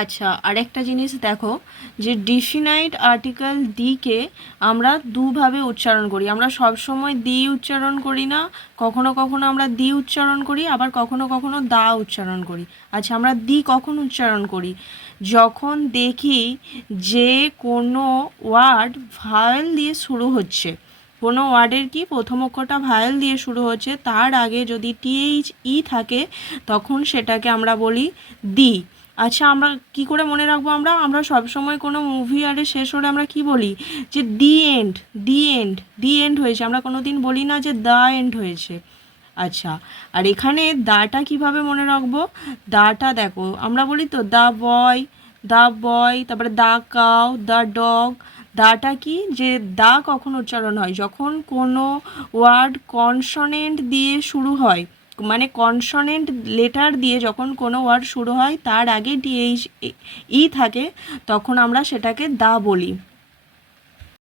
আচ্ছা, আরেকটা জিনিস দেখো, যে ডিফিনাইট আর্টিকেল দিকে আমরা দুভাবে উচ্চারণ করি। আমরা সবসময় দি উচ্চারণ করি না, কখনো কখনো আমরা দি উচ্চারণ করি, আবার কখনো কখনো দা উচ্চারণ করি। আচ্ছা, আমরা দি কখন উচ্চারণ করি? যখন দেখি যে কোনো ওয়ার্ড ভাওয়েল দিয়ে শুরু হচ্ছে, কোনো ওয়ার্ডের কি প্রথম অক্ষরটা ভাওয়েল দিয়ে শুরু হচ্ছে, তার আগে যদি টিএইচ ই থাকে তখন সেটাকে আমরা বলি দি। আচ্ছা, আমরা কি করে মনে রাখবো? আমরা সবসময় কোনো মুভি আরে শেষ হলে আমরা কি বলি? যে the end, the end, the end হয়েছে। আমরা কোনো দিন বলি না যে দ্য এন্ড হয়েছে। আচ্ছা, আর এখানে দাটা কিভাবে মনে রাখবো? দাটা দেখো, আমরা বলি তো দ্য বয়, তারপরে দ্য কাউ, দ্য ডগ। দাটা কি? যে দা কখন উচ্চারণ হয়? যখন কোনো ওয়ার্ড কনসনেন্ট দিয়ে শুরু হয়, মানে কনসনেন্ট লেটার দিয়ে যখন কোনো ওয়ার্ড শুরু হয় তার আগে টিএইচ ই থাকে, তখন আমরা সেটাকে দা বলি।